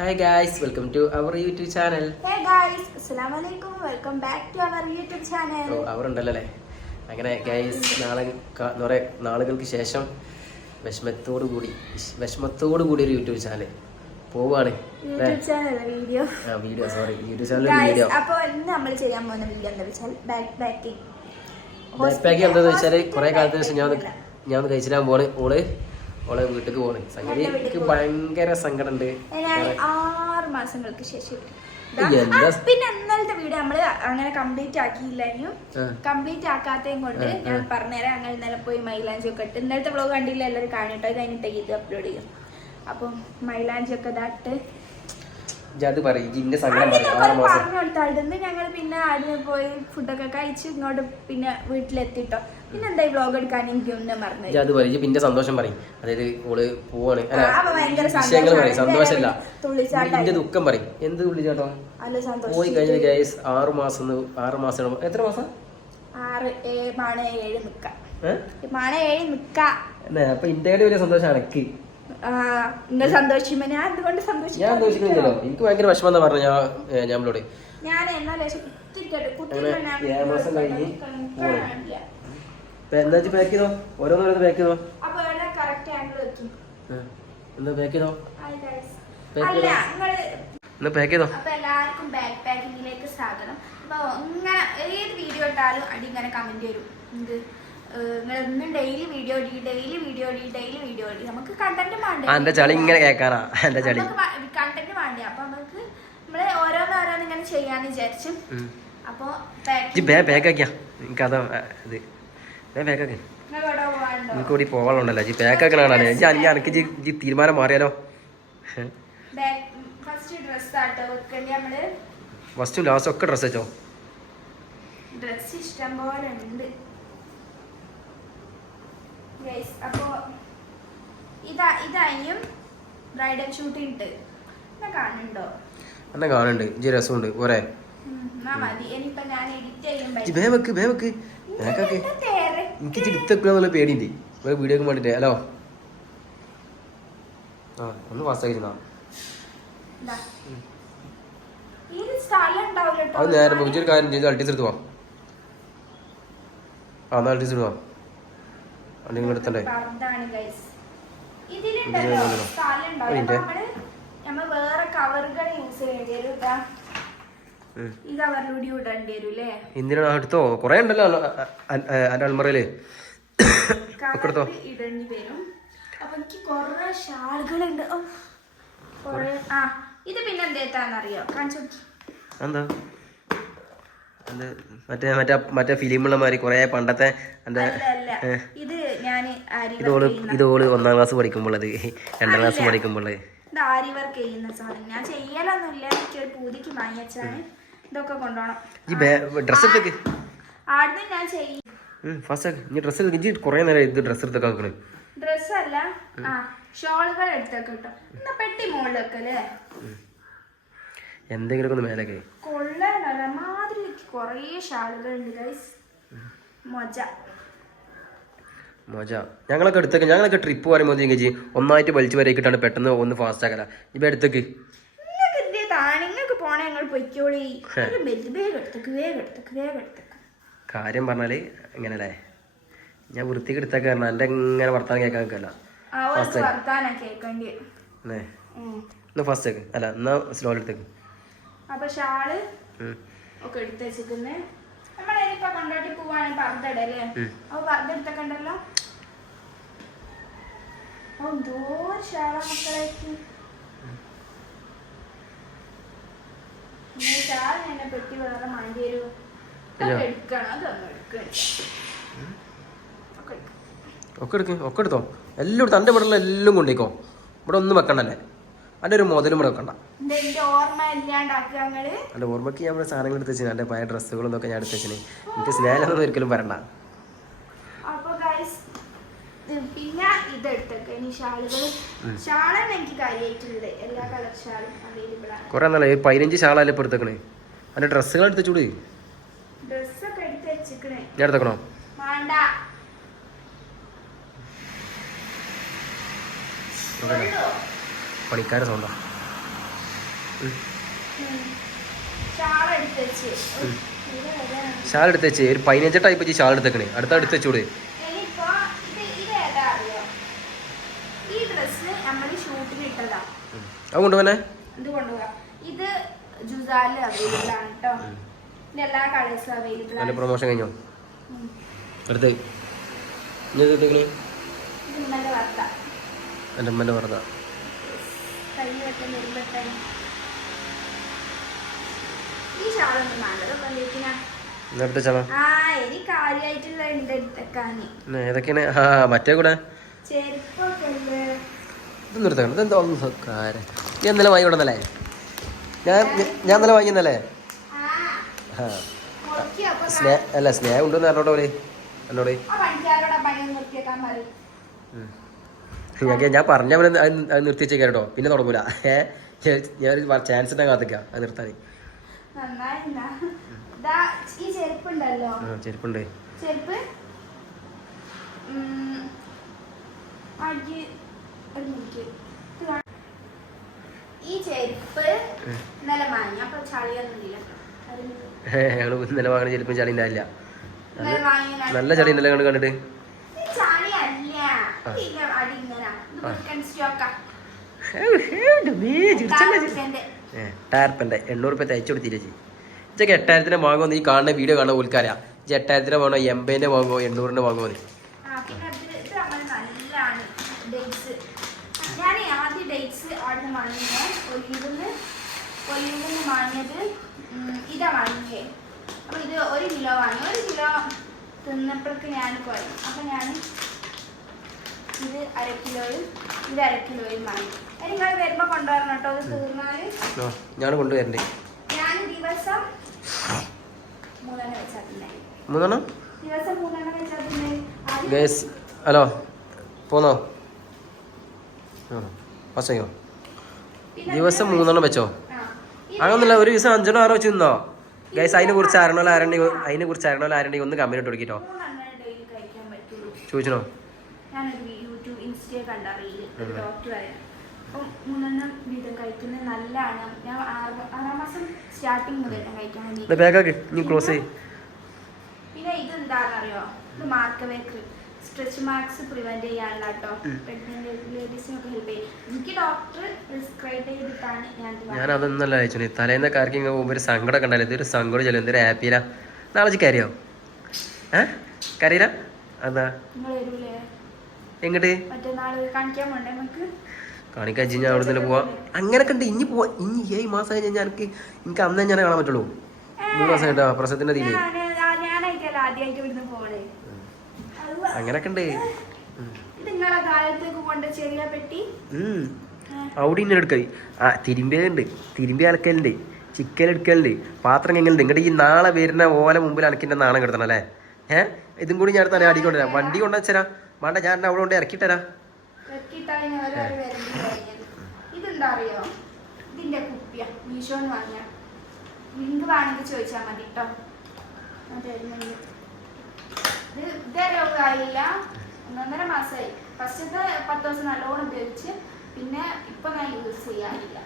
Hi guys, welcome to our YouTube channel. Hey guys, Assalamualaikum. Welcome back to our YouTube channel. അവരുണ്ടല്ലേ അങ്ങനെ guys കുറെ നാളുകൾക്ക് ശേഷം വിഷമത്തോടു കൂടി ഒരു യൂട്യൂബ് ചാനൽ പോവാണ്. YouTube channel video YouTube channel video. അപ്പോൾ ഇന്ന് നമ്മൾ ചെയ്യാൻ പോകുന്ന വീഡിയോ എന്താ വെച്ചാൽ ബാക്ക് പാക്കിംഗ്. എന്താണെന്ന് വെച്ചാൽ കുറെ കാലത്തിന് ശേഷം ഞാൻ കഴിച്ചിടാൻ പോണ്. ഓളെ വീട്ടിലേക്ക് പോണ്. സംഗതി എനിക്ക് ഭയങ്കര സങ്കടം ഉണ്ട്. 6 മാസങ്ങൾക്ക് ശേഷം പിന്നെ ഇന്നലത്തെ വീഡിയോ നമ്മള് അങ്ങനെ കംപ്ലീറ്റ് ആക്കിയില്ലായിരുന്നു. കംപ്ലീറ്റ് ആക്കാത്തതും കൊണ്ട് ഞാൻ പറഞ്ഞുതരാം. അങ്ങനെ ഇന്നലെ പോയി മൈലാഞ്ചി ഒക്കെ ഇട്ട് ഇന്നലത്തെ വ്ലോഗ് കണ്ടില്ല എല്ലാവരും കാണിട്ടോ. ഇത് കഴിഞ്ഞിട്ട് ഇത് അപ്ലോഡ് ചെയ്യും. അപ്പം മൈലാഞ്ചി ഒക്കെ ഇതാട്ട് പറഞ്ഞുകൊടുത്തായിരുന്നു. ഞങ്ങൾ പിന്നെ ആദ്യം പോയി ഫുഡൊക്കെ കഴിച്ച് ഇങ്ങോട്ട് പിന്നെ വീട്ടിലെത്തിട്ടോ. പിന്നെ എന്താ ഈ വ്ലോഗ് എടുക്കാൻ എനിക്ക് ഒന്നും പറഞ്ഞു. പിന്നെ സന്തോഷം പറയും. അതായത് ഓള് പോവാണ്. സന്തോഷമല്ല, എന്റെ ദുഃഖം പറയും. എന്ത് തുള്ളിച്ചാട്ടോ പോയി കഴിഞ്ഞ ഗൈസ് 6 മാസം എത്ര മാസം? 7 നിക്കാം. അപ്പൊ ഇന്ത്യയുടെ വലിയ സന്തോഷമാണ് എനിക്ക്. നിങ്ങൾ സന്തോഷിക്കുമ്പോ ഞാൻ എന്തുകൊണ്ട് ഞാൻ സന്തോഷിക്കുന്നില്ലല്ലോ. എനിക്ക് ഭയങ്കര വിഷമം എന്താ പറഞ്ഞ ഞമ്മളോട്. ഞാൻ മാസം കഴിഞ്ഞ് എന്താ പാക്ക് ചെയ്തോ? ഓരോന്നോരോന്ന് പാക്ക് ചെയ്തോ. എന്താ പാക്ക് ചെയ്തോ? എന്നാ പാക്ക് ചെയ്തോ. അപ്പൊ എല്ലാവർക്കും ബാക്ക് പാക്കിങ്ങിലേക്ക് സ്വാഗതം. അപ്പൊ ഇങ്ങനെ ഏത് വീഡിയോ ഇട്ടാലും അടി ഇങ്ങനെ കമന്റ് വരും. എന്ത് നിങ്ങളൊന്നും ഡെയിലി വീഡിയോ നമുക്ക് കണ്ടന്റ് വേണ്ടേ? ചളി ഇങ്ങനെ കേൾക്കാനാ എന്റെ ചളി കണ്ടന്റ് വേണ്ടേ? അപ്പൊ നമുക്ക് നമ്മള് ഓരോന്നോരോന്ന് ഇങ്ങനെ ചെയ്യാന്ന് വിചാരിച്ചു. അപ്പൊ എനിക്ക് കൂടി പോവാനുണ്ടല്ലോ. ജി പാക്കാക്കണാണ് എനിക്ക് തീരുമാനം മാറിയാലോ. ഫസ്റ്റും ലാസ്റ്റും ഒക്കെ ഡ്രസ് വെച്ചോ. ഡ്രസ് ഇഷ്ടം പോലെ ഉണ്ട്. അപ്പൊ ഇതായും ബ്രൈഡൽ ഷൂട്ട് ഉണ്ട്. കാണുന്നുണ്ടോ? എന്നെ കാണുന്നുണ്ട്. ഇജ്ജ് രസമുണ്ട് പോരെ. എനിക്ക് ചിടുത്തെന്നുള്ള പേടിയുണ്ട് വീഡിയോക്ക് വേണ്ടിട്ട്. ഹലോ ഒന്ന് പാസ്സായിരുന്നാ അത് നേരെ ഒരു കാര്യം ചെയ്ത് അൾട്ടീസ് എടുത്ത് പോവാം. എന്നാ അൾട്ടീസ് എടുത്ത് പോവാം. അല്ലെങ്കിൽ എടുത്തണ്ടേ എന്തിനാണ് എടുത്തോ? കൊറേ ഉണ്ടല്ലോ എന്റെ അൽമറയില്. എടുത്തോ. ഇടേണ്ടി വരും. അപ്പൊ എനിക്ക് കൊറേ ഷാളുകളുണ്ട്. ഇത് പിന്നെ എന്താന്നറിയോ? കാണിച്ചു. എന്താ മറ്റേ ഫിലിമുള്ള മാതിരി കൊറേ പണ്ടത്തെ ഇതോള് 1ാം ക്ലാസ് പഠിക്കുമ്പോഴത് 2ാം ക്ലാസ് പഠിക്കുമ്പോള് ആരി വർക്ക് ചെയ്യുന്ന സാധനം ഞാൻ ചെയ്യലൊന്നുമില്ല. എനിക്ക് ഒരു പൂതിക്ക് വാങ്ങിച്ചാണ്. ഇതൊക്കെ കൊണ്ടുപോകണം. ഡ്രസ് എടുത്തേക്ക് ആദ്യം ഞാൻ ചെയ്യും. ഡ്രസ് എടുത്ത് കൊറേ നേരം ഇത് ഡ്രസ് എടുത്തൊക്കെ നോക്കണേ. ഡ്രസ് അല്ല ഷോളുകൾ എടുത്തൊക്കെ കേട്ടോ. എന്നാ പെട്ടി മുകളിലൊക്കെ അല്ലേ എന്തെങ്കിലും ഒന്ന് മേലൊക്കെ കൊള്ളണ്ടല്ല മാതിരി കൊറേ ഷാളുകളുണ്ട് ഗൈസ്. മൊജ ഞങ്ങളൊക്കെ ട്രിപ്പ് പറയുമ്പോൾ ചേച്ചി ഒന്നായിട്ട് വലിച്ചു വരെ കിട്ടാണ്ട് പെട്ടെന്ന് ഒന്ന് ഫാസ്റ്റ് ആക്കല. ഇപ്പൊ എടുത്തേക്ക് നിങ്ങൾക്ക് പോണേ ഞങ്ങൾ പൊയ്ക്കോളി. കാര്യം പറഞ്ഞാല് എങ്ങനല്ലേ ഞാൻ വൃത്തിക്ക് എടുത്തൊക്കെ കാരണം എന്റെ ഇങ്ങനെ വർത്താനം കേൾക്കാൻ നിൽക്കല്ല. ഫാസ്റ്റ് ആക്ക് അല്ല എന്നാ സ്ലോ എടുത്തേക്ക്. അപ്പൊ ഷാള് ഒക്കെ എടുത്ത് വെച്ചിരിക്കുന്നേ. നമ്മളെനിപ്പോ കൊണ്ടോട്ടി പോവാണെങ്കിൽ പർദ്ദടല്ലേ? അപ്പൊ പർദ്ദ എടുത്തൊക്കെണ്ടല്ലോ. എന്തോ ഷാള മക്കളേക്ക് ഷാൾ എന്നെ പെട്ടി വേറെ മാണ്ടി വരൂ. എടുക്കണം. അതൊന്നും ഒക്കെ എടുത്തോ. എല്ലാം എടുത്തോ. എൻ്റെ ഇവിടെ എല്ലാം കൊണ്ടേക്കോ. ഇവിടെ ഒന്നും വെക്കണ്ടല്ലേ. എൻ്റെ ഒരു മുതലും ഇവിടെ വെക്കണ്ട. എൻ്റെ ഓർമ്മക്ക് ഞാൻ സാധനങ്ങൾ എടുത്ത് വെച്ചിന്. എൻ്റെ പഴയ ഡ്രസ്സുകളും ഇതൊക്കെ ഞാൻ എടുത്ത് വെച്ചിന്. എനിക്ക് സ്നേഹം ഒരിക്കലും വരണ്ട. പിന്നെ ഇതെടുത്തൊക്കെ ഇനി ഷാളാണ് എനിക്ക് കാര്യമായിട്ടുള്ളത്. എല്ലാ കളർ ഷാളും അവൈലബിൾ ആണ്. കുറെ നല്ല 15 ഷാളല്ലേ ഇപ്പൊ എടുത്തേക്കണേ. എൻ്റെ ഡ്രസ്സുകൾ എടുത്തൂടെ? ഡ്രസ്സൊക്കെ എടുത്ത് വെച്ചിക്കണേ. ഞാൻ എടുത്തേക്കണോ? വേണ്ട. പണിക്കാരെ സൗണ്ടാ. ഷാൾ എടുത്ത് വെച്ച് ഷാൾ എടുത്ത് വെച്ച് ഒരു 15 ടൈപ്പ് ഷാൾ എടുത്തേക്കണേ അടുത്ത എടുത്ത് വെച്ചൂടെ. ഇനിയിപ്പോ ഇത് ഏതാ അറിയോ? ഈ ഡ്രസ് നമ്മൾ ഷൂട്ടിന് ഇട്ടതാ. അത് കൊണ്ടുപോനെ ഇത് കൊണ്ടുപോകാം. ഇത് ജുസാലിൽ അവൈലബിൾ ആണ് കേട്ടോ. ഇതിന്റെ എല്ലാ കളേഴ്സും അവൈലബിൾ ആണ്. പ്രൊമോഷൻ കഴിഞ്ഞോ? അടുത്ത് ഇത് ഇന്നലെ വാർത്ത എൻ്റെ അമ്മേൻ്റെ പറഞ്ഞ കൈ വെട്ടം വരുമ്പോ ഈ ഷാളൊന്നും നല്ലത് ആ എനിക്ക് കാര്യമായിട്ടുള്ള ഉണ്ട് എടുത്തേക്കാന്. ഏതൊക്കെയാണ്? ആ മറ്റേ കൂടെ ചെരുപ്പൊക്കെ ഇത് നിർത്തണം. ഇതെന്തോ കാര്യം നീ ഇന്നലെ വാങ്ങി വിടുന്നല്ലേ? ഞാൻ ഇന്നലെ വാങ്ങിയെന്നല്ലേ? അല്ല സ്നേഹം ഉണ്ടെന്ന് പറഞ്ഞോട്ടോ പോലെ എന്നോട് ഞാൻ പറഞ്ഞ പോലെ അത് നിർത്തി വെച്ചേക്കാം കേട്ടോ. പിന്നെ തുടങ്ങൂല. ഞാനൊരു ചാൻസ് ഉണ്ടാ കാത്തിക്കാം അത് നിർത്താൻ. ചെരുപ്പുണ്ട്. ഈ ചെരുപ്പ് ഇന്നലെ വാങ്ങി. അപ്പൊ ചളിയൊന്നുമില്ല. ഞങ്ങള് ഇന്നലെ വാങ്ങണ ചെരുപ്പും ചളി ഉണ്ടാവില്ല. നല്ല ചളി ഇന്നലെ കണ്ടിട്ട് ടാർപ്പൻ്റെ 800 തയ്ച്ചു കൊടുത്തില്ല ചേച്ചി. ഇതൊക്കെ 8000 വാങ്ങുമോ? ഈ കാണുന്ന വീഡിയോ കാണുന്ന ഉൾക്കാരാ. 8000 വാങ്ങോ 80 വാങ്ങുമോ 800 വാങ്ങുമോ? ഇതാ വാങ്ങിയേ. അപ്പൊ ഇത് 1 കിലോ വാങ്ങി. 1 കിലോ തിന്നപ്പോഴേക്ക് ഞാൻ കുറയും. അപ്പൊ ഞാൻ ഇത് 1/2 കിലോയും ഇത് 1/2 കിലോയും വാങ്ങി. നിങ്ങൾ വരുമ്പോ കൊണ്ടുവരണം കേട്ടോ. ഇത് തീർന്നാല് ഞാൻ കൊണ്ടുവരണ്ടേ? ഞാൻ ദിവസം 3 വെച്ചാൽ ഹലോ പോന്നോ? പച്ചയോ ദിവസം 3 വെച്ചോ? അങ്ങനൊന്നുമില്ല. ഒരു ദിവസം 5 6 വെച്ച് നിന്നോ ഗൈസ്? അതിനെ കുറിച്ച് ആരണ്ടെങ്കിൽ ഒന്ന് കമന്റ് ഇട്ട് കൊടുക്കിട്ടോ. ചോദിച്ചോ? പിന്നെ ഇത് എന്താണെന്നറിയോ? ഇത് മാർക്കവേക്ക് സ്ട്രെച്ച് മാർക്സ് പ്രിവെന്റ് ചെയ്യാനുള്ള കേട്ടോ. പ്രഗ്നന്റ് ലേഡീസിനൊക്കെ ഹെൽപ്പ് ചെയ്യും. എനിക്ക് ഡോക്ടർ പ്രിസ്ക്രൈബ് ചെയ്തിട്ടാണ് ഞാൻ അതൊന്നല്ല അയച്ചു. തലേന്ന് കാർക്ക് പോകുമ്പോൾ ഒരു സങ്കടം കണ്ടാലേ ഇതൊരു സങ്കടം ചെല്ലും. എന്തൊരു ഹാപ്പിയില്ല. നാളെ കരയോ? കരയില്ല? അതാ എങ്ങോട്ട് കാണിക്കാൻ ഞാൻ അവിടെ തന്നെ പോവാം. അങ്ങനെ കണ്ട് ഇനി പോവാ. ഇനി 7 മാസം കഴിഞ്ഞാൽ എനിക്ക് അന്നേ ഞാൻ കാണാൻ പറ്റുള്ളൂ. 3 മാസം കേട്ടോ പ്രസവത്തിന്റെ തീരെ. അങ്ങനൊക്കെ ഉണ്ട്. അവിടെ ഇങ്ങനെ എടുക്ക. തിരുമ്പിയുണ്ട്, തിരുമ്പി അലക്കലുണ്ട്, ചിക്കൻ എടുക്കലുണ്ട്, പാത്രം കെങ്ങലുണ്ട്. ഇങ്ങോട്ട് ഈ നാളെ വരുന്ന ഓല മുമ്പിൽ അനക്കിന്റെ നാണം കിടത്തണം അല്ലേ? ഇതും കൂടി ഞാൻ തന്നെ അടിക്കൊണ്ടുവരാം. വണ്ടി കൊണ്ടുവച്ചരാ വേണ്ട, ഞാൻ അവിടെ കൊണ്ട് ഇറക്കിട്ടരാ. ഇതെന്താ അറിയോ? ഇതിന്റെ കുപ്പിയ മീഷോന്ന് വാങ്ങിയ. ലിങ്ക് വേണമെങ്കിൽ ചോദിച്ചാൽ മതി കേട്ടോ. ഇതായില്ല, 1.5 മാസമായി. ഫസ്റ്റത്തെ 10 ദിവസം നല്ലോണം ഉപയോഗിച്ച് പിന്നെ ഇപ്പൊ ഞാൻ യൂസ് ചെയ്യാറില്ല.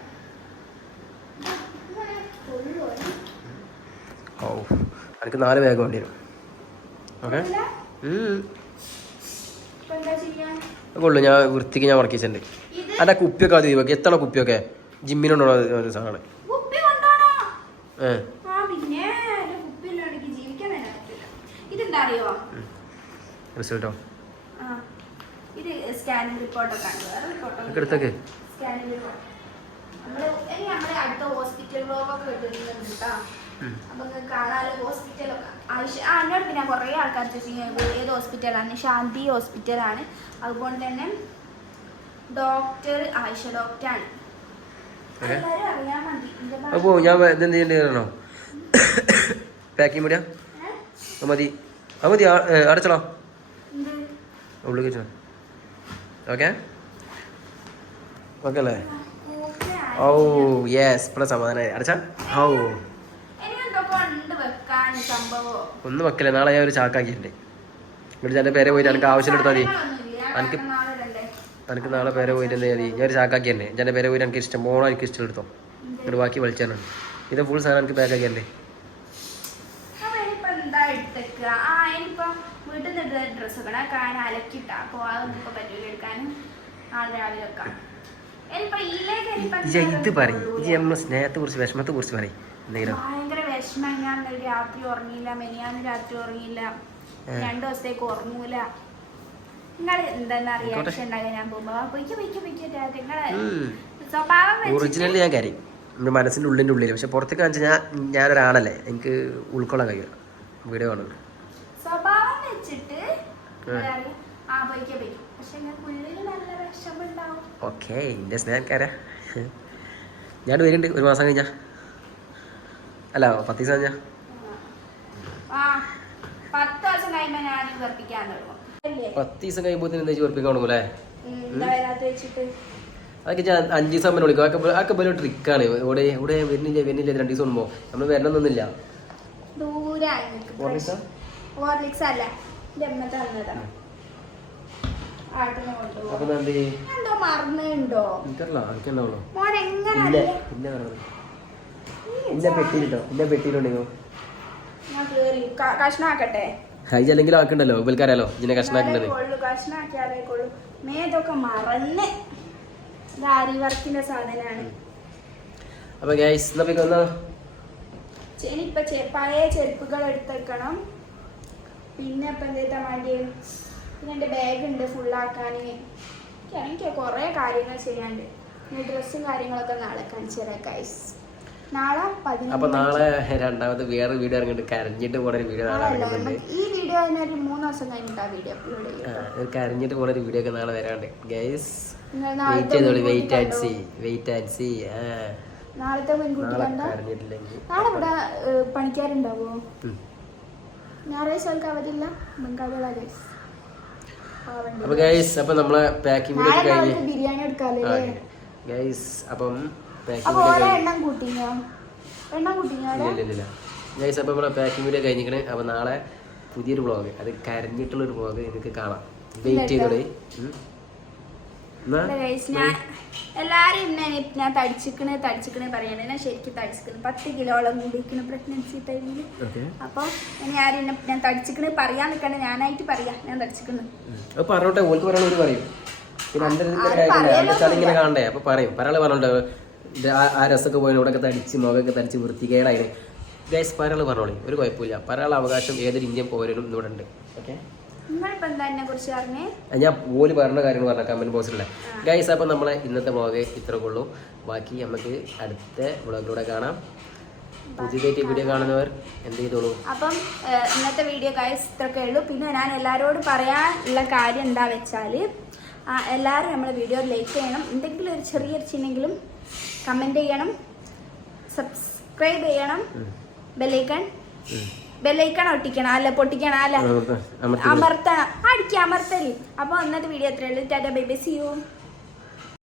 ഓ എനിക്ക് 4 ബാഗ് വേണ്ടി വരും. ഓക്കെ കൊള്ളു. ഞാൻ വൃത്തിക്ക് ഞാൻ വർക്കിച്ചിട്ടുണ്ട്. അല്ല കുപ്പിയൊക്കെ അത് വെക്കുക. എത്ര കുപ്പിയൊക്കെ ജിമ്മിനുണ്ടോ സാധനം? റിസൾട്ടോ ഇത് സ്കാനിംഗ് റിപ്പോർട്ടൊക്കെ എടുത്തൊക്കെ നമ്മള് അടുത്ത ഹോസ്പിറ്റൽ വ്ലോഗൊക്കെ കിട്ടുന്നുണ്ട് കേട്ടോ. അപ്പൊ കാണാലോ ഹോസ്പിറ്റലൊക്കെ. എന്നോട് പിന്നെ കുറേ ആൾക്കാർ ചോദിച്ചു ഏത് ഹോസ്പിറ്റലാണ്. ശാന്തി ഹോസ്പിറ്റലാണ്. അതുപോലെ തന്നെ ഡോക്ടർ ആയിഷ ഡോക്ടറാണ്. എല്ലാവരും അറിയാൻ മതി. അപ്പോ ഞാൻ ഇതെന്ത് ചെയ്യേണ്ടതാണോ? പാക്കിങ് മതിയാ? മതി അത് മതി. അടച്ചോളോ ഉള്ളിൽ വെച്ചോ. ഓക്കെ ഓക്കെ അല്ലേ? ഓ യെസ് ഇവിടെ സമാധാനമായി. അടച്ചാ? ഓ ഒന്ന് വെക്കല്ലേ. നാളെ ഞാൻ ഒരു ചാക്കാക്കിയിട്ടുണ്ട്. ഇവിടെ എൻ്റെ പേരെ പോയിട്ട് എനിക്ക് ആവശ്യമെടുത്താൽ മതി. എനിക്ക് നാളെ പേരെ പോയിട്ട് എന്താ മതി. ഞാൻ ഒരു ചാക്കാക്കിയിട്ടുണ്ട്. എൻ്റെ പേരെ പോയിട്ട് എനിക്ക് ഇഷ്ടം പോകണം. എനിക്ക് ഇഷ്ടം എടുത്തോ. എന്നിട്ട് ബാക്കി വലിച്ചാണ്. ഇത് ഫുൾ സാധനം എനിക്ക് പാക്ക് അല്ലേ. അപ്പൊ ഇനിയിപ്പോ എന്താ എടുത്തേക്കുക? ഇനിയിപ്പോ വീട്ടിൽ നിന്ന് ഡ്രസ്സൊക്കെ ഞാൻ അലക്കിട്ടാ. അപ്പൊ അതൊന്നും ഇപ്പൊ പറ്റൂല എടുക്കാനും. നാളെ രാവിലെ വെക്കാം. ഇനിയിപ്പോ ഇത് പറയും നമ്മളെ സ്നേഹത്തെ കുറിച്ച് വിഷമത്തെ കുറിച്ച് പറയും. ഭയങ്കര വിഷമം. ഞാൻ രാത്രി ഉറങ്ങിയില്ല, മെനിയാന്ന് രാത്രി ഉറങ്ങിയില്ല, 2 ദിവസത്തേക്ക് ഉറങ്ങൂല. നിങ്ങൾ എന്താ റിയാക്ഷൻ ഉണ്ടാകുക ഞാൻ പോകുമ്പോ? നിങ്ങളെ സ്വഭാവം ഒറിജിനലി ഞാൻ കാര്യം നമ്മുടെ മനസ്സിൻ്റെ ഉള്ളിൽ പക്ഷെ പുറത്തേക്ക് കാണിച്ചാൽ ഞാനൊരാണല്ലേ, എനിക്ക് ഉൾക്കൊള്ളാൻ കഴിയും. വീഡിയോ കാണുന്നു സ്വഭാവം വെച്ചിട്ട് പക്ഷെ ഉള്ളിൽ നല്ല വിഷമം ഉണ്ടാവും. ഓക്കെ എൻ്റെ സ്നേഹക്കാരാ. ഞാൻ വരുന്നുണ്ട് 1 മാസം കഴിഞ്ഞാ, അല്ല 10 ദിവസം കഴിഞ്ഞാ. 10 ദിവസം കഴിയുമ്പോ ഞാൻ ഉറപ്പിക്കാൻ തുടങ്ങും. 10 ദിവസം കഴിയുമ്പോൾ എന്താ ഉറപ്പിക്കാൻ തുടങ്ങും അല്ലേ? വെച്ചിട്ട് അതൊക്കെ ഞാൻ 5 ദിവസം അമ്മ വിളിക്കും. അതൊക്കെ വലിയ ട്രിക്കാണ്. ഇവിടെ വരുന്നില്ല 2 ദിവസം മുമ്പോ നമ്മൾ വരണമെന്നൊന്നുമില്ല. ഹോർലിക്സ് അല്ല തന്നതാണ്. എന്തോ മറന്നുണ്ടോ? മോൻ എങ്ങനെ പെട്ടിയിലുണ്ടെങ്കോ കഷ്ണാക്കട്ടെ? ഹൈജ് അല്ലെങ്കിൽ ആക്കണ്ടല്ലോ, ഇവൽക്കറിയാലോ ഇതിനെ കഷ്ണാക്കണ്ടത്. കഷ്ണാക്കിയാലേ കൊള്ളു. മേതൊക്കെ മറന്ന് ആരി വർക്കിന്റെ സാധനമാണ്. അപ്പൊ ഗൈസ് ഇനിയിപ്പൊ പഴയ ചെരുപ്പുകൾ എടുത്തേക്കണം. പിന്നെ ഇപ്പൊ എന്താ വേണ്ടി? പിന്നെ എന്റെ ബാഗ് ഉണ്ട് ഫുള്ളാക്കാൻ. എനിക്ക് കുറെ കാര്യങ്ങൾ ചെയ്യാണ്ട്. ഡ്രസ്സും കാര്യങ്ങളൊക്കെ നാളെ കാണിച്ചു തരാം ഗൈസ്. നാളെ 11. അപ്പൊ നാളെ രണ്ടാമത് വേറെ വീഡിയോ ഇറങ്ങിട്ട് കരഞ്ഞിട്ട് പോണ ഒരു വീഡിയോ നാളെ ഇറങ്ങുന്നുണ്ട്. ഈ വീഡിയോ ഒരു 3 ദിവസം കഴിഞ്ഞിട്ടാ വീഡിയോ അപ്ലോഡ് ചെയ്യും. കരഞ്ഞിട്ട് പോണ ഒരു വീഡിയോ ഒക്കെ നാളെ വരാണ്ട് ഗൈസ്. വെയിറ്റ് ചെയ്തോളി, വെയിറ്റ് ആൻഡ് സീ. നാളത്തെ മുൻകൂട്ടി കണ്ട നാളെ ഇവിടെ പണിക്കാരുണ്ടാവോ? ഞായറാഴ്ച അവധിയില്ല. അപ്പൊ ഗൈസ് അപ്പൊ നമ്മളെ പാക്കിംഗ് വീഡിയോ കഴിഞ്ഞ് ബിരിയാണി എടുക്കാല്ലേ ഗൈസ്. അപ്പം എണ്ണം കൂട്ടിങ്ങോ ഗൈസ് അപ്പൊ നമ്മളെ പാക്കിംഗ് വീഡിയോ കഴിഞ്ഞിരിക്കണേ. അപ്പൊ നാളെ പുതിയൊരു വ്ളോഗ്, അത് കരഞ്ഞിട്ടുള്ളൊരു വ്ളോഗ് നിങ്ങൾക്ക് കാണാം. വെയിറ്റ് ചെയ്തോളി. എല്ലാരും ഞാൻ തടിച്ചിക്കണേ പറയണേ. ഞാൻ ശരിക്കും തടിച്ചിക്കണ് 10 കിലോളം കൂടിയിരിക്കണ പ്രഗ്നൻസി ടൈമില്. അപ്പൊ ഇനി ആരും ഞാൻ തടിച്ചിക്കണേ പറയാൻ നിൽക്കണേ. ഞാനായിട്ട് പറയാ ഞാൻ തടിച്ചിക്കണ് പറഞ്ഞോട്ടെ. ഓൾക്ക് പറയാൻ പറയും. ഇങ്ങനെ കാണണ്ടേ? അപ്പൊ പറഞ്ഞോട്ടെ. ആ രസമൊക്കെ പോയി ഇവിടെ തടിച്ച് മുഖമൊക്കെ തടിച്ച് വൃത്തികേടായി. ഗൈസ് പറയാള് പറഞ്ഞോളി, ഒരു കുഴപ്പമില്ല. പറയാനുള്ള അവകാശം ഏതൊരു ഇന്ത്യൻ പൗരനും ഇവിടെ ഉണ്ട്. ഓക്കെ ഞാൻ ഓല് പറഞ്ഞ കാര്യങ്ങൾ പറഞ്ഞ കമന്റ് ബോക്സിലുള്ള ഗൈസ്. അപ്പം നമ്മളെ ഇന്നത്തെ വ്ളോഗ് ഇത്രയൊക്കെ ഉള്ളൂ. ബാക്കി നമുക്ക് അടുത്ത വ്ളോഗിലൂടെ കാണാം. പുതിയതായിട്ട് വീഡിയോ കാണുന്നവർ എന്ത് ചെയ്തോളൂ. അപ്പം ഇന്നത്തെ വീഡിയോ ഗൈസ് ഇത്രയൊക്കെ ഉള്ളൂ. പിന്നെ ഞാൻ എല്ലാവരോടും പറയാനുള്ള കാര്യം എന്താ വെച്ചാൽ എല്ലാവരും നമ്മളെ വീഡിയോ ലൈക്ക് ചെയ്യണം. എന്തെങ്കിലും ഒരു ചെറിയൊരു ചിഹ്നെങ്കിലും കമൻറ്റ് ചെയ്യണം, സബ്സ്ക്രൈബ് ചെയ്യണം, ബെല്ലൈക്കൺ ഒട്ടിക്കണം, അല്ല പൊട്ടിക്കണം, അല്ല അമർത്തണം, അമർത്തല്. അപ്പോൾ ഇന്നത്തെ വീഡിയോ എത്രയുള്ളൂ. Ta ta bye bye, see U.